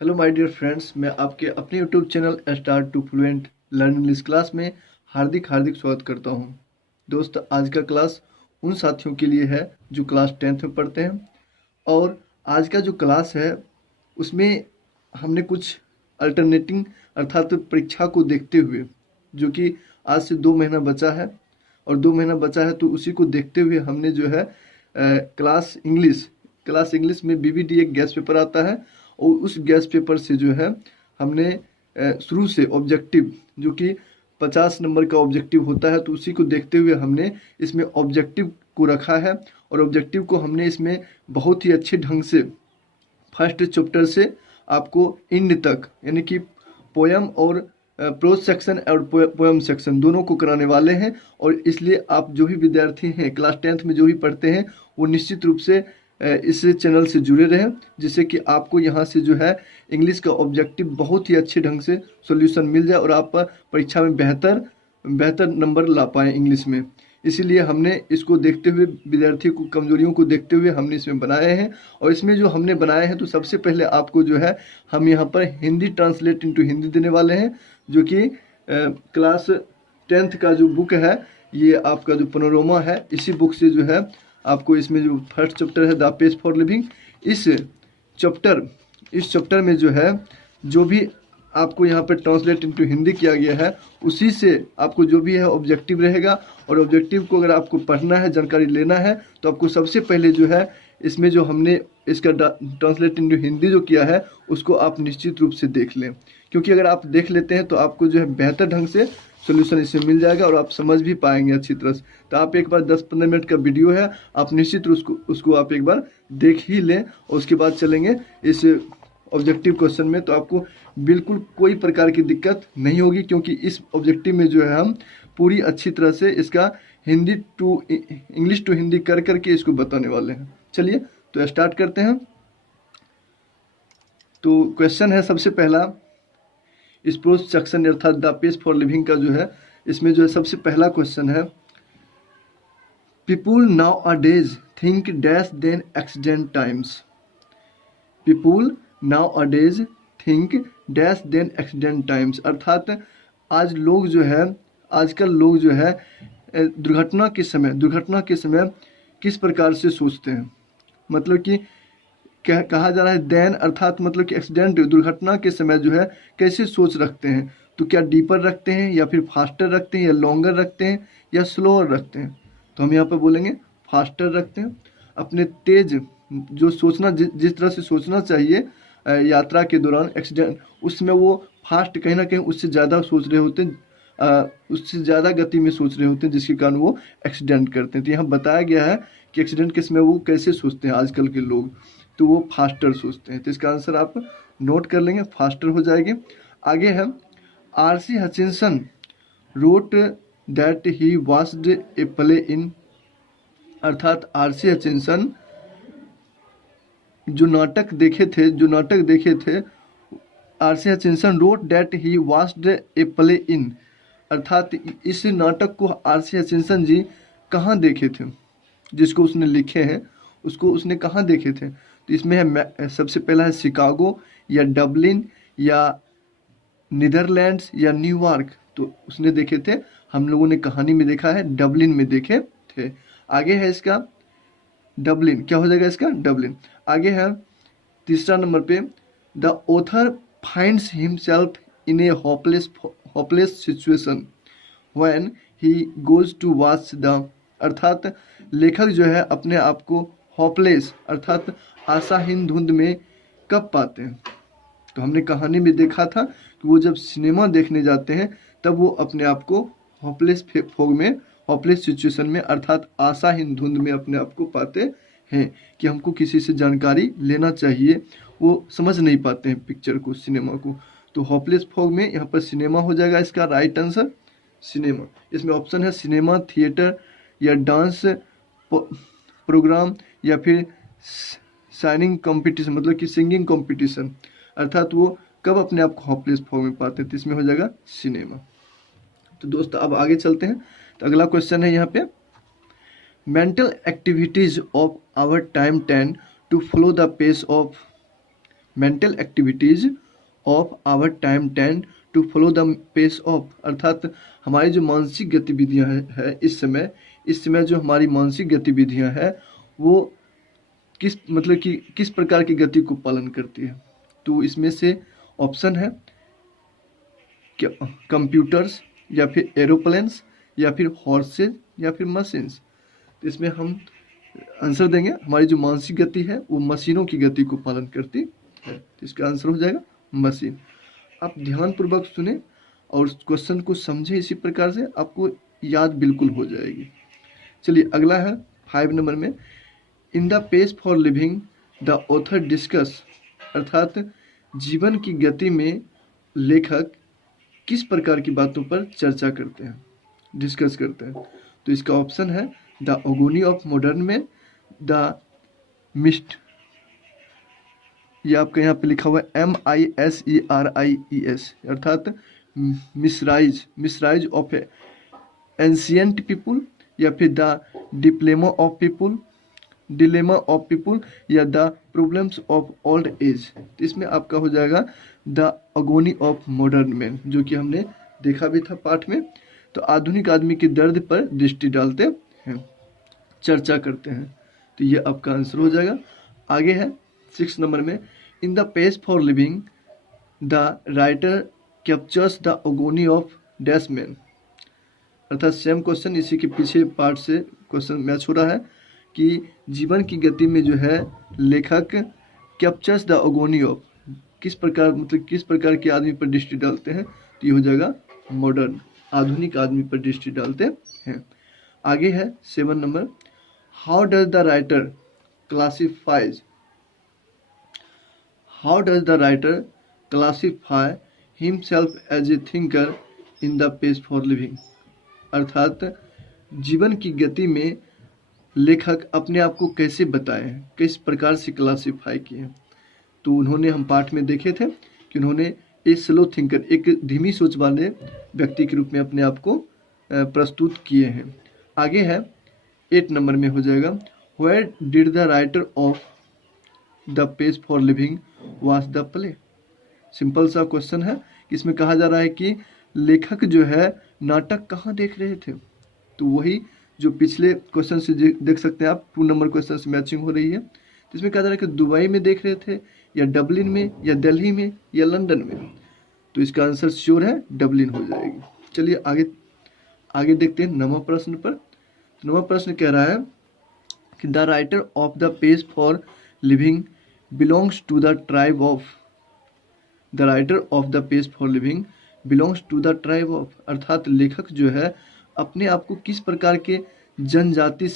Hello my dear friends, मैं आपके अपने YouTube channel start to fluent learn English class में हार्दिक हार्दिक स्वागत करता हूं। दोस्त, आज का क्लास उन साथियों के लिए है जो क्लास 10th में पढ़ते हैं। और आज का जो क्लास है उसमें हमने कुछ अल्टरनेटिंग अर्थात परीक्षा को देखते हुए, जो कि आज से 2 महीना बचा है और 2 महीना बचा है, तो उसी को देखते हुए हमने जो है क्लास इंग्लिश में बीबीडी एक गैस पेपर आता है। और उस गैस पेपर से जो है हमने शुरू से ऑब्जेक्टिव, जो कि 50 नंबर का ऑब्जेक्टिव होता है, तो उसी को देखते हुए हमने इसमें ऑब्जेक्टिव को रखा है। और ऑब्जेक्टिव को हमने इसमें बहुत ही अच्छे ढंग से फर्स्ट चैप्टर से आपको एंड तक, यानी कि पोयम और प्रोज सेक्शन और पोयम सेक्शन दोनों को कराने वाले हैं। और इसलिए आप जो भी विद्यार्थी हैं क्लास 10th में जो भी पढ़ते हैं, वो निश्चित रूप से इस चैनल से जुड़े रहें, जिससे कि आपको यहाँ से जो है इंग्लिश का ऑब्जेक्टिव बहुत ही अच्छे ढंग से सॉल्यूशन मिल जाए और आप परीक्षा में बेहतर नंबर ला पाएँ इंग्लिश में। इसीलिए हमने इसको देखते हुए, विद्यार्थी को कमजोरियों को देखते हुए हमने इसमें बनाए हैं। और इसमें जो हमने बनाए हैं, तो सबसे पहले आपको जो है हम यहाँ पर हिंदी ट्रांसलेट इनटू हिंदी देने वाले हैं, जो कि क्लास 10th का जो बुक है, ये आपका जो पैनोरमा है, इसी बुक से जो है आपको इसमें जो फर्स्ट चैप्टर है द पेज फॉर लिविंग, इस चैप्टर में जो है जो भी आपको यहाँ पर ट्रांसलेट इनटू हिंदी किया गया है, उसी से आपको जो भी है ऑब्जेक्टिव रहेगा। और ऑब्जेक्टिव को अगर आपको पढ़ना है, जानकारी लेना है, तो आपको सबसे पहले जो है इसमें जो हमने इसका ट्रांसलेट इनटू हिंदी जो किया है, उसको आप निश्चित रूप से देख लें। क्योंकि अगर आप देख लेते हैं तो आपको जो है बेहतर ढंग से सोल्यूशन इससे मिल जाएगा और आप समझ भी पाएंगे अच्छी तरह से। तो आप एक बार 10-15 मिनट का वीडियो है, आप निश्चित उसको आप एक बार देख ही लें और उसके बाद चलेंगे इस ऑब्जेक्टिव क्वेश्चन में। तो आपको बिल्कुल कोई प्रकार की दिक्कत नहीं होगी, क्योंकि इस ऑब्जेक्टिव में जो है हम पूरी अच्छी तरह से इसका इंग्लिश टू हिंदी कर करके इसको बताने वाले हैं। चलिए तो स्टार्ट करते हैं। तो क्वेश्चन है सबसे पहला, इस प्रोज सेक्शन अर्थात द पेज फॉर लिविंग का जो है, इसमें जो है सबसे पहला क्वेश्चन है, people nowadays think dash then accident times. People nowadays think dash then accident times, अर्थात आजकल लोग जो है दुर्घटना के समय किस प्रकार से सोचते हैं। मतलब कि कहा जा रहा है देन, अर्थात मतलब कि एक्सीडेंट दुर्घटना के समय जो है कैसे सोच रखते हैं। तो क्या डीपर रखते हैं, या फिर फास्टर रखते हैं, या लॉन्गर रखते हैं, या स्लोअर रखते हैं। तो हम यहाँ पर बोलेंगे फास्टर रखते हैं। अपने तेज जो सोचना, जिस तरह से सोचना चाहिए यात्रा के दौरान एक्सीडेंट, उसमें वो फास्ट कहीं ना कहीं उससे ज़्यादा सोच रहे होते हैं, उससे ज़्यादा गति में सोच रहे होते हैं, जिसके कारण वो एक्सीडेंट करते हैं। तो यहाँ बताया गया है कि एक्सीडेंट के समय वो कैसे सोचते हैं आजकल के लोग, तो वो फास्टर सोचते हैं। तो इसका आंसर आप नोट कर लेंगे, फास्टर हो जाएगी। आगे है, RC. Hutchinson wrote that he watched a play in, अर्थात आर.सी. हचिंसन जो नाटक देखे थे, RC. Hutchinson wrote that he watched a play in, अर्थात इस नाटक को आर.सी. हचिंसन जी कहाँ देखे थे, जिसको उसने लिखे हैं उसको उसने कहाँ देखे थे। तो इसमें है, सबसे पहला है शिकागो, या डबलिन, या नीदरलैंड्स, या न्यूयॉर्क। तो उसने देखे थे, हम लोगों ने कहानी में देखा है डबलिन में देखे थे। आगे है इसका डबलिन, क्या हो जाएगा इसका डबलिन। आगे है तीसरा नंबर पे, the author finds himself in a hopeless situation when he goes to watch the, अर्थात लेखक जो है अपने आप को होपलेस अर्थात आशाहीन धुंध में कब पाते हैं। तो हमने कहानी में देखा था कि वो जब सिनेमा देखने जाते हैं तब वो अपने आप को होपलेस सिचुएशन में अर्थात आशाहीन धुंध में अपने आप को पाते हैं, कि हमको किसी से जानकारी लेना चाहिए, वो समझ नहीं पाते हैं पिक्चर को, सिनेमा को। तो होपलेस फॉग में यहाँ पर सिनेमा हो जाएगा इसका राइट आंसर, सिनेमा। इसमें ऑप्शन है सिनेमा, थिएटर, या डांस प्रोग्राम, या फिर साइनिंग कंपटीशन, मतलब कि सिंगिंग कंपटीशन, अर्थात वो कब अपने आप को होपलेस फॉग में पाते हैं। तो इसमें हो जाएगा सिनेमा। तो दोस्तों अब आगे चलते हैं। तो अगला क्वेश्चन है यहाँ पे, mental activities of our time tend to follow the pace of mental activities of our time tend to follow the pace of, अर्थात हमारी जो मानसिक गतिविधियां है इस समय जो हमारी मानसिक गतिविधियां हैं वो किस प्रकार की गति को पालन करती है। तो इसमें से ऑप्शन है कंप्यूटर्स या फिर एरोप्लेन्स या फिर हॉर्सेज या फिर मशीन्स। तो इसमें हम आंसर देंगे हमारी जो मानसिक गति है वो मशीनों की गति को पालन करती है। तो इसका आंसर हो जाएगा मशीन। आप ध्यानपूर्वक सुने और क्वेश्चन को समझें, इसी प्रकार से आपको याद बिल्कुल हो जाएगी। चलिए अगला है 5 नंबर में, in the pace for living the author discuss, अर्थात जीवन की गति में लेखक किस प्रकार की बातों पर चर्चा करते हैं, डिस्कस करते हैं। तो इसका ऑप्शन है the agony of modern man, the mist, ये आपका यहाँ पे लिखा हुआ है MISERIES, अर्थात मिसराइज ऑफ एंशियंट पीपुल, या फिर द डिलेमा ऑफ पीपुल, या the problems of old age. तो इसमें आपका हो जाएगा the agony of modern man, जो कि हमने देखा भी था पाठ में। तो आधुनिक आदमी के दर्द पर दृष्टि डालते हैं, चर्चा करते हैं। तो ये आपका आंसर हो जाएगा। आगे है 6 नंबर में, in the pace for living the writer captures the agony of dash man, अर्थात सेम क्वेश्चन इसी के पीछे पार्ट से क्वेश्चन मैच हो रहा है कि जीवन की गति में जो है लेखक कैप्चर्स द एगोनी ऑफ, किस प्रकार के आदमी पर दृष्टि डालते हैं। तो ये हो जाएगा मॉडर्न, आधुनिक आदमी पर दृष्टि डालते हैं। आगे है 7 number, how does the writer classify himself as a thinker in the pace for living, अर्थात जीवन की गति में लेखक अपने आप को कैसे बताए हैं, किस प्रकार से क्लासीफाई किए हैं। तो उन्होंने, हम पाठ में देखे थे कि उन्होंने एक स्लो थिंकर, एक धीमी सोच वाले व्यक्ति के रूप में अपने आप को प्रस्तुत किए हैं। आगे है 8 नंबर में हो जाएगा, where did the writer of the pace for living watch the play. Simple सा क्वेश्चन है, इसमें कहा जा रहा है कि लेखक जो है नाटक कहाँ देख रहे थे। तो वही जो पिछले क्वेश्चन से देख सकते हैं आप, 2 नंबर क्वेश्चन से मैचिंग हो रही है। तो इसमें कहा जा रहा है कि दुबई में देख रहे थे, या डबलिन में, या दिल्ली में, या लंदन में। तो इसका आंसर श्योर है डबलिन हो जाएगी। चलिए आगे देखते हैं 9वां प्रश्न पर। 9वां प्रश्न कह रहा है कि the writer of the page for living belongs to the tribe of, the writer of the page for living belongs to the tribe of, अर्थात लेखक जो है अपने आप को किस प्रकार के जनजाति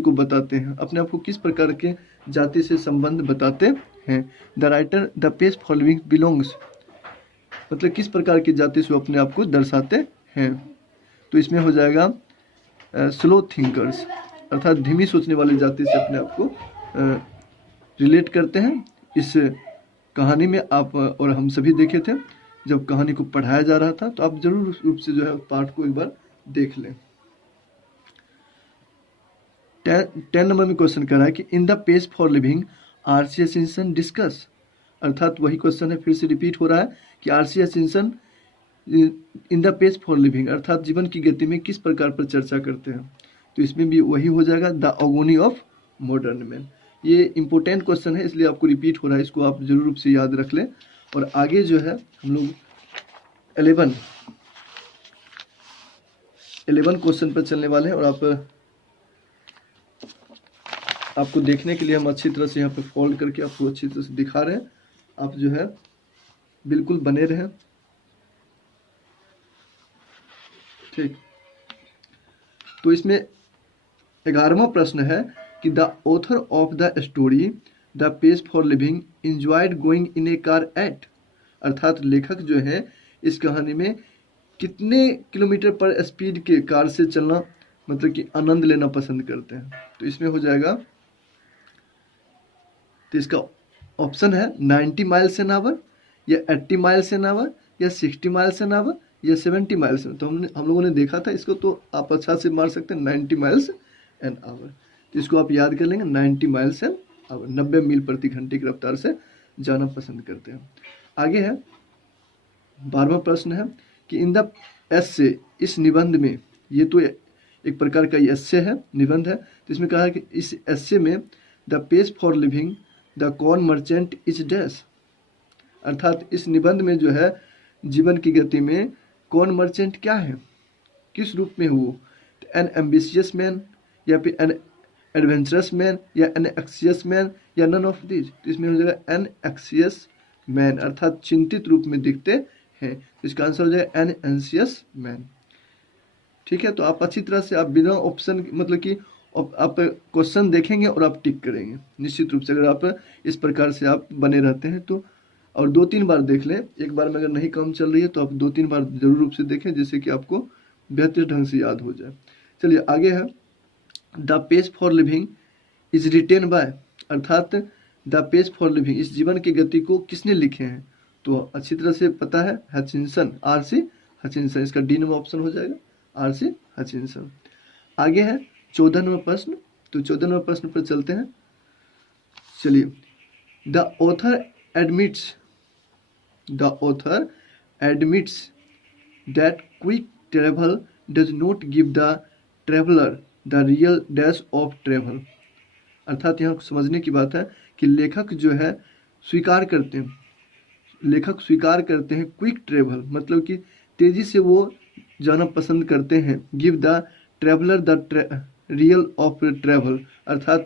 को बताते हैं, अपने आप को किस प्रकार के जाति से संबंध बताते हैं। The writer the page for living belongs, मतलब किस प्रकार की जाति से अपने आप को दर्शाते हैं। तो इसमें हो जाएगा स्लो थिंकर्स, अर्थात धीमी सोचने वाली जाति से अपने आप को रिलेट करते हैं। इस कहानी में आप और हम सभी देखे थे, जब कहानी को पढ़ाया जा रहा था, तो आप जरूर रूप से जो है पाठ को एक बार देख लें। 10 नंबर में क्वेश्चन कर रहा है कि in the page for living RC Ashinson discuss, अर्थात वही क्वेश्चन है, फिर से रिपीट हो रहा है कि RC Ashinson in the page for living, अर्थात जीवन की गति में किस प्रकार पर चर्चा करते हैं। तो इसमें भी वही हो जाएगा the agony of modern man. ये इंपॉर्टेंट क्वेश्चन है, इसलिए आपको रिपीट हो रहा है, इसको आप जरूर रूप से याद रख लें। और आगे जो है हम लोग 11 क्वेश्चन पर चलने वाले हैं, और आपको देखने के लिए हम अच्छी तरह से यहाँ पे फोल्ड करके आपको अच्छी तरह से दिखा रहे हैं। आप जो है बिल्कुल बने रहें, ठीक। तो इसमें 11वां प्रश्न है कि the author of the story the page for living enjoyed going in A car eight, अर्थात लेखक जो है इस कहानी में कितने किलोमीटर पर स्पीड के कार से चलना, मतलब कि आनंद लेना पसंद करते हैं। तो इसमें हो जाएगा, तो इसका ऑप्शन है 90 माइल्स एन आवर, या 80 माइल्स एन आवर, या 60 माइल्स एन आवर, या 70 माइल्स। तो हम लोगों ने देखा था इसको, तो आप अच्छा से मार सकते हैं 90 माइल्स एन आवर। तो इसको आप याद कर लेंगे 90 माइल्स एन अब 90 मील प्रति घंटे की रफ्तार से जाना पसंद करते हैं। आगे है 12वां प्रश्न है कि इन द एस्से, इस निबंध में, ये तो एक प्रकार का एस्से है, निबंध है, तो इसमें कहा है कि इस एस्से में the page for living the corn merchant is dash, अर्थात इस निबंध में जो है जीवन की गति में कॉर्न मर्चेंट क्या है, किस रूप में हो, एन एम्बिशियस मैन या फिर एन एडवेंचरस मैन या एन एक्सियस मैन या नन ऑफ दिस। तो इसमें हो जाएगा एन एक्सियस मैन, अर्थात चिंतित रूप में दिखते हैं, तो इसका आंसर हो जाएगा एन एंशियस मैन। ठीक है, तो आप अच्छी तरह से आप बिना ऑप्शन मतलब कि आप क्वेश्चन देखेंगे और आप टिक करेंगे निश्चित रूप से, अगर आप इस प्रकार से आप बने रहते हैं तो। और 2-3 बार देख लें, एक बार में अगर नहीं काम चल रही है तो आप 2-3 बार जरूर रूप से देखें, जिससे कि आपको बेहतर ढंग से याद हो जाए। चलिए आगे है the page for living is written by, अर्थात द पेज फॉर लिविंग, इस जीवन की गति को किसने लिखे हैं, तो अच्छी तरह से पता है, हचिंसन, R.C. हचिंसन, इसका डी नंबर ऑप्शन हो जाएगा R.C. हचिंसन। आगे है 14 नंबर प्रश्न, तो 14 नंबर प्रश्न पर चलते हैं। चलिए, the author admits that quick travel does not give the traveller the real dash of travel, अर्थात यहाँ समझने की बात है कि लेखक जो है स्वीकार करते हैं क्विक ट्रेवल, मतलब कि तेजी से वो जाना पसंद करते हैं, give the traveller the real of travel, अर्थात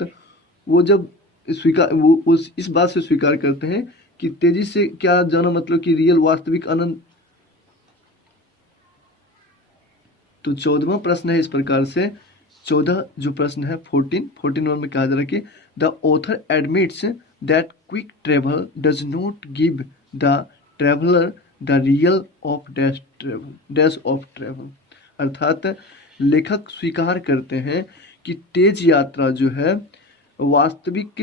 वो जब वो इस बात से स्वीकार करते हैं कि तेजी से क्या जाना मतलब कि रियल वास्तविक आनंद। तो 14वां प्रश्न है इस प्रकार से, 14 जो प्रश्न है 14 नंबर में कहा जा रहा है कि the author admits that quick travel does not give the traveller the real of dash of travel, अर्थात लेखक स्वीकार करते हैं कि तेज यात्रा जो है वास्तविक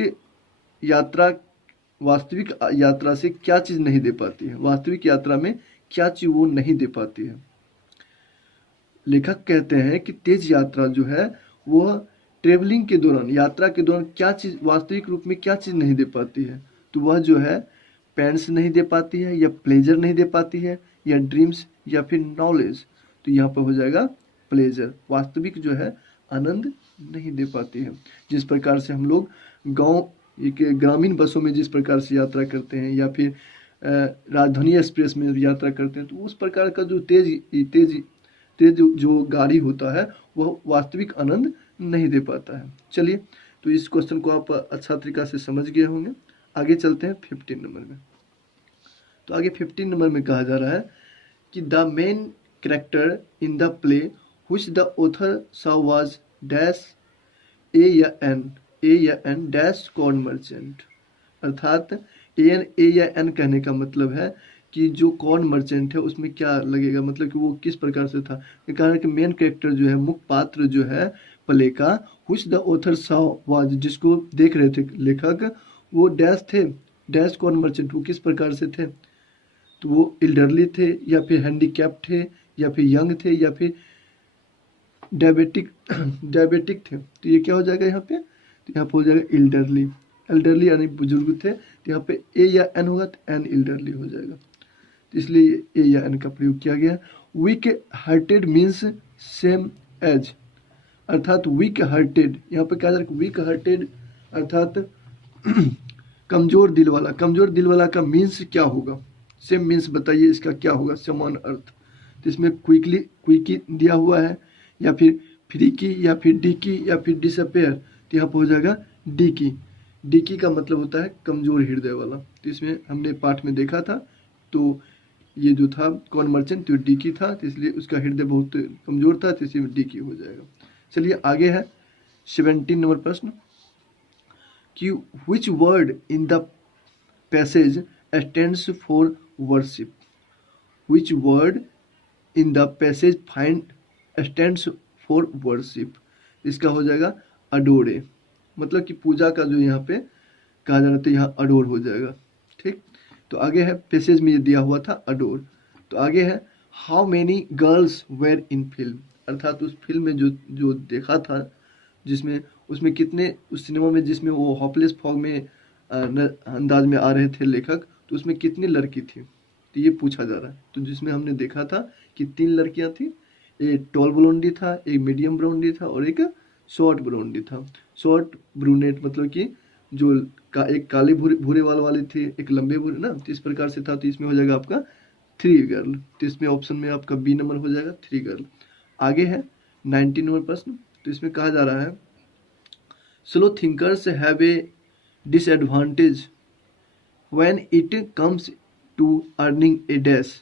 यात्रा से क्या चीज नहीं दे पाती है, वास्तविक यात्रा में क्या चीज वो नहीं दे पाती है। लेखक कहते हैं कि तेज यात्रा जो है वह ट्रेवलिंग के दौरान, यात्रा के दौरान क्या चीज वास्तविक रूप में क्या चीज नहीं दे पाती है, तो वह जो है पेन्स नहीं दे पाती है, या प्लेजर नहीं दे पाती है, या ड्रीम्स, या फिर नॉलेज। तो यहाँ पर हो जाएगा प्लेजर, वास्तविक जो है आनंद नहीं दे पाती है। जिस प्रकार से हम लोग ग्रामीण बसों में जिस प्रकार से यात्रा करते हैं, या फिर राजधानी एक्सप्रेस में यात्रा करते हैं, तो उस प्रकार का जो तेज जो गाड़ी होता है वह वास्तविक आनंद नहीं दे पाता है। चलिए, तो इस क्वेश्चन को आप अच्छा तरीका से समझ गए होंगे। आगे चलते हैं 15 नंबर में। तो आगे 15 नंबर में कहा जा रहा है कि the main character in the play which the author saw was dash a या एन डैश कॉर्न मर्चेंट, अर्थात ए या एन कहने का मतलब है कि जो कॉर्न मर्चेंट है उसमें क्या लगेगा, मतलब कि वो किस प्रकार से था। कहा कि मेन कैरेक्टर जो है, मुख्य पात्र जो है प्ले का, which the author saw was, जिसको देख रहे थे लेखक, वो डैश थे, डैश कॉर्न मर्चेंट, वो किस प्रकार से थे, तो वो इल्डरली थे, या फिर हैंडीकैप थे, या फिर यंग थे, या फिर डायबिटिक थे। तो ये क्या हो जाएगा यहाँ पे, तो यहाँ पे हो जाएगा इल्डरली यानी बुजुर्ग थे, तो यहाँ पे ए या एन होगा तो एन इल्डरली हो जाएगा, तो इसलिए ए या एन का प्रयोग किया गया। Weak hearted means same as, अर्थात वीक हार्टेड, यहाँ पे क्या वीक हार्टेड अर्थात कमजोर दिल वाला का मीन्स क्या होगा, सेम मीन्स बताइए इसका क्या होगा समान अर्थ। तो इसमें क्विकी दिया हुआ है, या फिर फ्रीकी, या फिर डीकी, या फिर डिसअपेयर, तो यहाँ पर हो जाएगा डीकी का मतलब होता है कमजोर हृदय वाला। तो इसमें हमने पाठ में देखा था, तो ये जो था कॉर्न मर्चेंट तो डीकी था, तो इसलिए उसका हृदय बहुत कमजोर था, तो इसलिए डीकी हो जाएगा। चलिए आगे है 17 नंबर प्रश्न कि which word in the passage stands for worship, which word in the passage stands for worship, इसका हो जाएगा अडोरे, मतलब कि पूजा का जो यहाँ पे कहा जा रहा था, यहाँ अडोर हो जाएगा। ठीक, तो आगे है पैसेज में ये दिया हुआ था अडोर। तो आगे है how many girls were in film, अर्थात उस फिल्म में जो देखा था जिसमें उसमें कितने, उस सिनेमा में जिसमें वो होपलेस फॉग में अंदाज में आ रहे थे लेखक, तो उसमें कितनी लड़की थी, तो ये पूछा जा रहा है। तो जिसमें हमने देखा था कि 3 लड़कियां थी, एक टॉल ब्लोंडी था, एक मीडियम ब्लोंडी था और एक शॉर्ट ब्लोंडी था। शॉर्ट ब्रूनेट मतलब कि जो एक काले भूरे भूरे बाल वाली थी, एक लंबे भूरे ना, तो इस प्रकार से था। तो इसमें हो जाएगा आपका 3 गर्ल। तो इसमें ऑप्शन में आपका बी नंबर हो जाएगा 3 गर्ल। आगे है 19 नंबर प्रश्न। तो इसमें कहा जा रहा है slow thinkers have a disadvantage when it comes to earning a dash.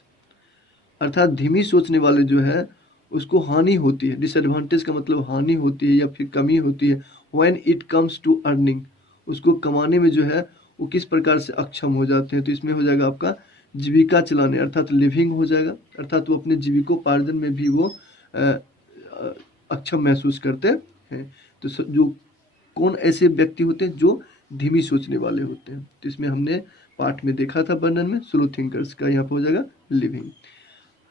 अर्थात धीमी सोचने वाले जो है उसको हानि होती है। डिसएडवांटेज का मतलब हानि होती है या फिर कमी होती है। When it comes to earning, उसको कमाने में जो है वो किस प्रकार से अक्षम हो जाते हैं। तो इसमें हो जाएगा आपका जीविका चलाने, अर्थात लिविंग हो जाएगा। अर्थात वो अपने जीविकोपार्जन में भी वो अक्षम महसूस करते हैं। तो जो कौन ऐसे व्यक्ति होते हैं जो धीमी सोचने वाले होते हैं। तो इसमें हमने पाठ में देखा था वर्णन में स्लो थिंकर्स का, यहाँ पे हो जाएगा लिविंग।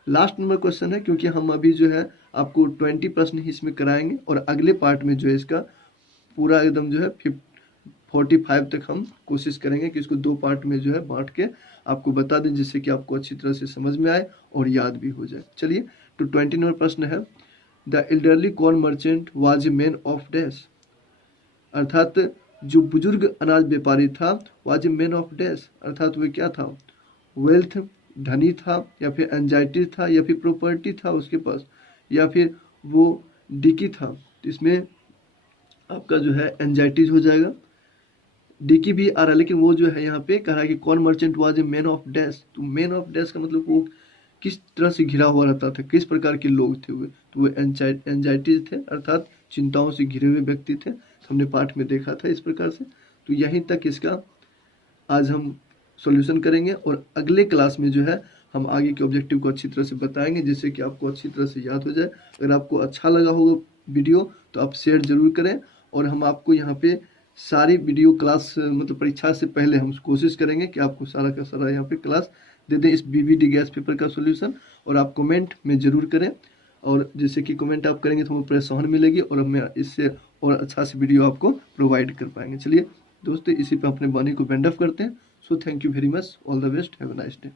लास्ट नंबर क्वेश्चन है, क्योंकि हम अभी जो है आपको 20 प्रश्न ही इसमें कराएंगे और अगले पार्ट में जो है इसका पूरा एकदम जो है 45 तक हम कोशिश करेंगे कि इसको 2 पार्ट में जो है बांट के आपको बता दें, जिससे कि आपको अच्छी तरह से समझ में आए और याद भी हो जाए। चलिए, तो 20 नंबर प्रश्न है the elderly corn merchant was a man of dash. अर्थात जो बुजुर्ग अनाज व्यापारी था was a man of dash, अर्थात वह क्या था, वेल्थ, धनी था या फिर एंजाइटी था या फिर प्रॉपर्टी था उसके पास या फिर वो डिकी था। तो इसमें आपका जो है एंजाइटीज हो जाएगा। डिकी भी आ रहा है, लेकिन वो जो है यहाँ पे कह रहा है कि कौन merchant was a man of dash. तो मैन ऑफ डैश का मतलब वो किस तरह से घिरा हुआ रहता था, किस प्रकार के लोग थे वो, तो वो एंजाइटीज थे, अर्थात चिंताओं से घिरे हुए व्यक्ति थे। हमने पाठ में देखा था इस प्रकार से। तो यहीं तक इसका आज हम सॉल्यूशन करेंगे और अगले क्लास में जो है हम आगे के ऑब्जेक्टिव को अच्छी तरह से बताएंगे, जिससे कि आपको अच्छी तरह से याद हो जाए। अगर आपको अच्छा लगा होगा वीडियो तो आप शेयर जरूर करें, और हम आपको यहाँ पे सारी वीडियो क्लास मतलब परीक्षा से पहले हम कोशिश करेंगे कि आपको सारा का सारा यहाँ पे क्लास दे दें इस बीबीडी गैस पेपर का सॉल्यूशन। और आप कमेंट में ज़रूर करें, और जैसे कि कमेंट आप करेंगे तो हमें प्रोत्साहन मिलेगी और हमें इससे और अच्छा से वीडियो आपको प्रोवाइड कर पाएंगे। चलिए दोस्तों, इसी पे अपने वाणी को बेंड अप करते हैं। So thank you very much, all the best, have a nice day.